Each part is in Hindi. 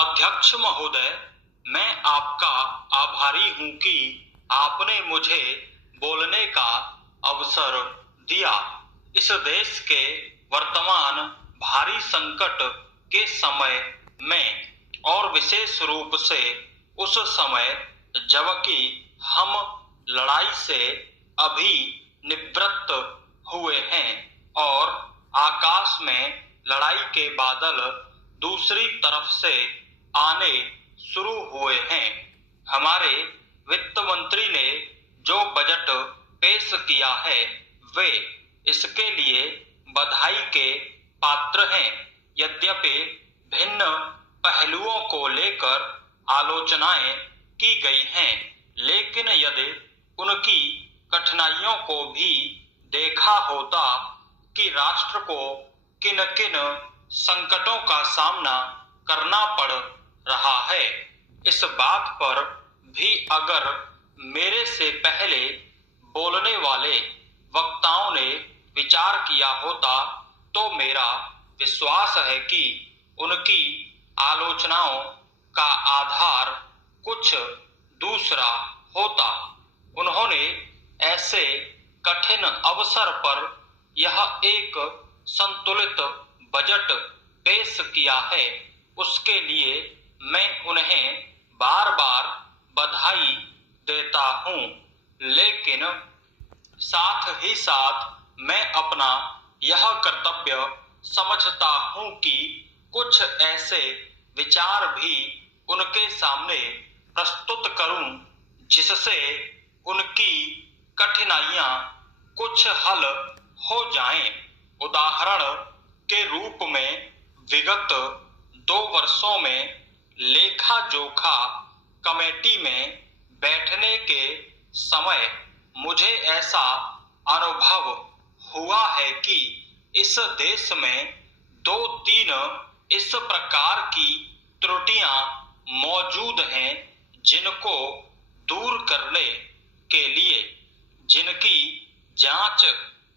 अध्यक्ष महोदय, मैं आपका आभारी हूं कि आपने मुझे बोलने का अवसर दिया। इस देश के वर्तमान भारी संकट के समय में, और विशेष रूप से उस समय जबकि हम लड़ाई से अभी निवृत्त हुए हैं और आकाश में लड़ाई के बादल दूसरी तरफ से आने शुरू हुए हैं। हमारे वित्त मंत्री ने जो बजट पेश किया है वे इसके लिए बधाई के पात्र हैं। यद्यपि भिन्न पहलुओं को लेकर आलोचनाएं की गई हैं, लेकिन यदि उनकी कठिनाइयों को भी देखा होता कि राष्ट्र को किन किन संकटों का सामना करना पड़ रहा है, इस बात पर भी अगर मेरे से पहले बोलने वाले वक्ताओं ने विचार किया होता तो मेरा विश्वास है कि उनकी आलोचनाओं का आधार कुछ दूसरा होता। उन्होंने ऐसे कठिन अवसर पर यह एक संतुलित बजट पेश किया है, उसके लिए मैं उन्हें बार बार बधाई देता हूं। लेकिन साथ ही साथ मैं अपना यह कर्तव्य समझता हूं कि कुछ ऐसे विचार भी उनके सामने प्रस्तुत करूं जिससे उनकी कठिनाइयां कुछ हल हो जाएं। उदाहरण के रूप में विगत 2 वर्षों में लेखा जोखा कमेटी में बैठने के समय मुझे ऐसा अनुभव हुआ है कि इस देश में 2-3 इस प्रकार की त्रुटियां मौजूद हैं जिनको दूर करने के लिए, जिनकी जांच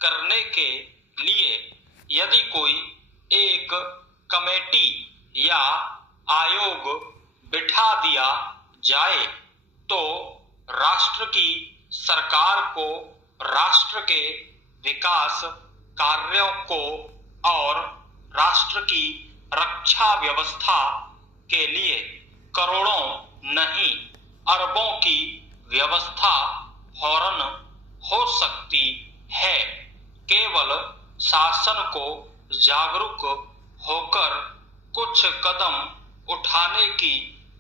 करने के लिए यदि कोई एक कमेटी या आयोग बिठा दिया जाए तो राष्ट्र की सरकार को राष्ट्र के विकास कार्यों को और राष्ट्र की रक्षा व्यवस्था के लिए करोड़ों नहीं अरबों की व्यवस्था फौरन हो सकती है। केवल शासन को जागरूक होकर कुछ कदम उठाने की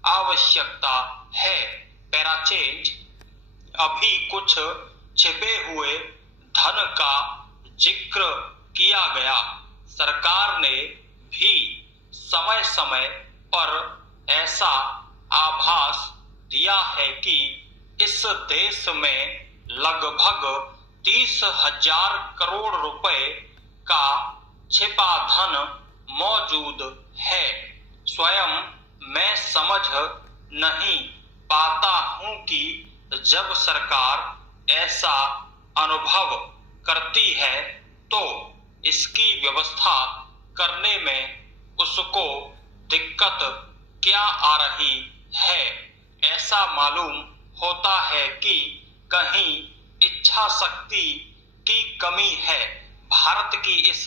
आवश्यकता है। पैराचेंज अभी कुछ छिपे हुए धन का जिक्र किया गया। सरकार ने भी समय समय पर ऐसा आभास दिया है कि इस देश में लगभग 30,000 करोड़ रुपए का छिपा धन मौजूद है। स्वयं मैं समझ नहीं पाता हूं कि जब सरकार ऐसा अनुभव करती है तो इसकी व्यवस्था करने में उसको दिक्कत क्या आ रही है। ऐसा मालूम होता है कि कहीं इच्छा शक्ति की कमी है। भारत की इस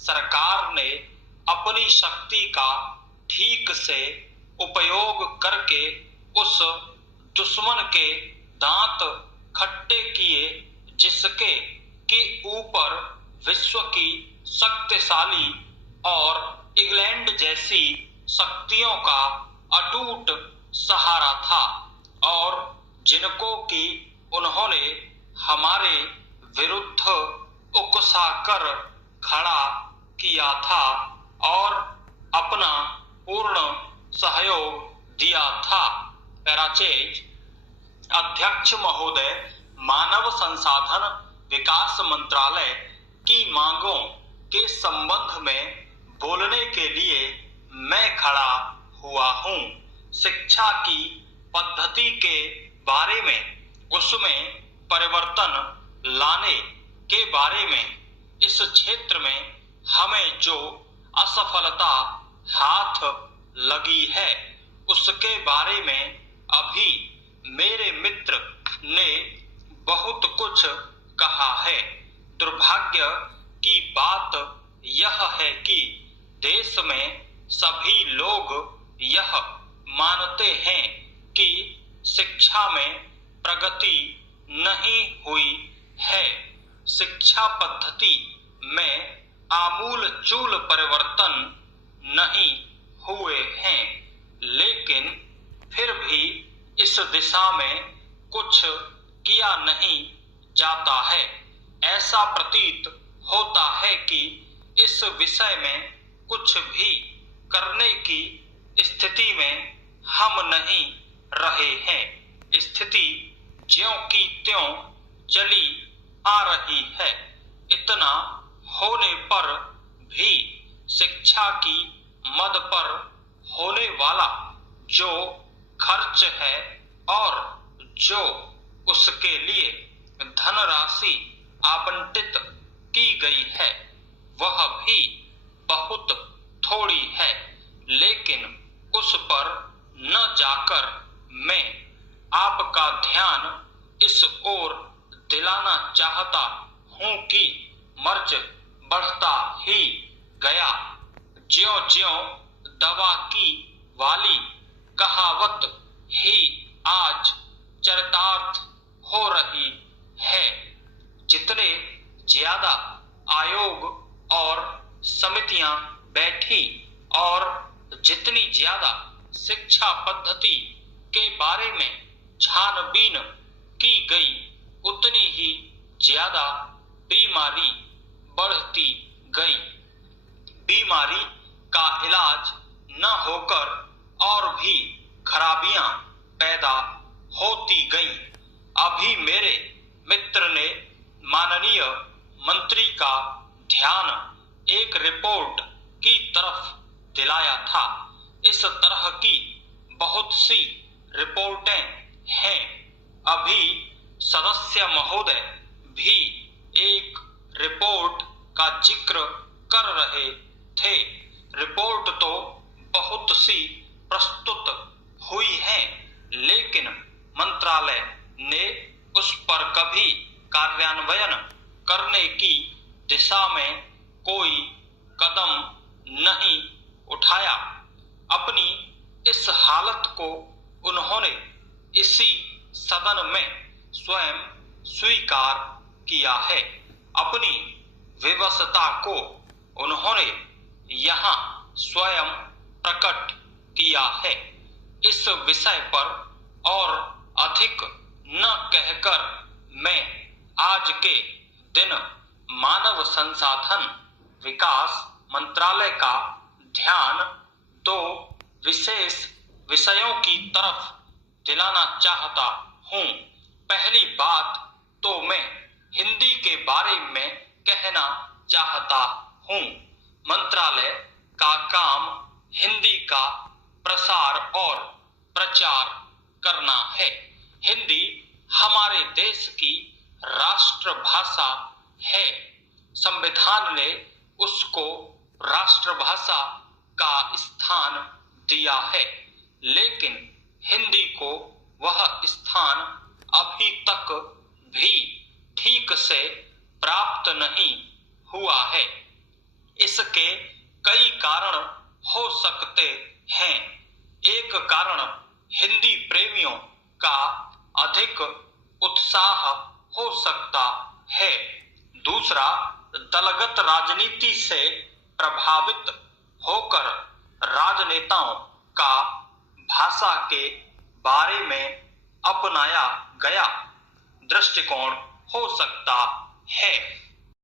सरकार ने अपनी शक्ति का ठीक से उपयोग करके उस दुश्मन के दांत खट्टे किए जिसके कि ऊपर विश्व की शक्तिशाली और इंग्लैंड जैसी शक्तियों का अटूट सहारा था और जिनको कि उन्होंने हमारे विरुद्ध उकसाकर खड़ा किया था और अपना पूर्ण सहयोग दिया था। पैराचेज अध्यक्ष महोदय, मानव संसाधन विकास मंत्रालय की मांगों के संबंध में बोलने के लिए मैं खड़ा हुआ हूं। शिक्षा की पद्धति के बारे में, उसमें परिवर्तन लाने के बारे में, इस क्षेत्र में हमें जो असफलता हाथ लगी है उसके बारे में अभी मेरे मित्र ने बहुत कुछ कहा है। दुर्भाग्य की बात यह है कि देश में सभी लोग यह मानते हैं कि शिक्षा में प्रगति नहीं हुई है। शिक्षा पद्धति में आमूलचूल परिवर्तन नहीं हुए हैं, लेकिन फिर भी इस दिशा में कुछ किया नहीं जाता है। ऐसा प्रतीत होता है कि इस विषय में कुछ भी करने की स्थिति में हम नहीं रहे हैं। स्थिति ज्यों की त्यों चली आ रही है। इतना होने पर भी शिक्षा की मद पर होने वाला जो खर्च है और जो उसके लिए धनराशि आवंटित की गई है वह भी बहुत थोड़ी है, लेकिन उस पर न जाकर मैं आपका ध्यान इस ओर दिलाना चाहता हूं कि मर्ज बढ़ता ही गया। ज्यों-ज्यों दवा की वाली कहावत ही आज चरितार्थ हो रही है। जितने ज्यादा आयोग और समितियां बैठी और जितनी ज्यादा शिक्षा पद्धति के बारे में छानबीन की गई, उतनी ही ज्यादा बीमारी बढ़ती गई। बीमारी का इलाज न होकर और भी खराबियां पैदा होती गईं। अभी मेरे मित्र ने माननीय मंत्री का ध्यान एक रिपोर्ट की तरफ दिलाया था। इस तरह की बहुत सी रिपोर्टें हैं। अभी सदस्य महोदय भी एक रिपोर्ट का जिक्र कर रहे थे। रिपोर्ट तो बहुत सी प्रस्तुत हुई है, लेकिन मंत्रालय ने उस पर कभी कार्यान्वयन करने की दिशा में कोई कदम नहीं उठाया। अपनी इस हालत को उन्होंने इसी सदन में स्वयं स्वीकार किया है। अपनी विवशता को उन्होंने यहाँ स्वयं प्रकट किया है। इस विषय पर और अधिक न कहकर मैं आज के दिन मानव संसाधन विकास मंत्रालय का ध्यान दो विशेष विषयों की तरफ दिलाना चाहता हूँ। पहली बात तो मैं हिंदी के बारे में कहना चाहता हूँ। मंत्रालय का काम हिंदी का प्रसार और प्रचार करना है। हिंदी हमारे देश की राष्ट्रभाषा है। संविधान ने उसको राष्ट्रभाषा का स्थान दिया है, लेकिन हिंदी को वह स्थान अभी तक भी ठीक से प्राप्त नहीं हुआ है। इसके कई कारण हो सकते हैं। एक कारण हिंदी प्रेमियों का अधिक उत्साह हो सकता है। दूसरा, दलगत राजनीति से प्रभावित होकर राजनेताओं का भाषा के बारे में अपनाया गया दृष्टिकोण हो सकता है।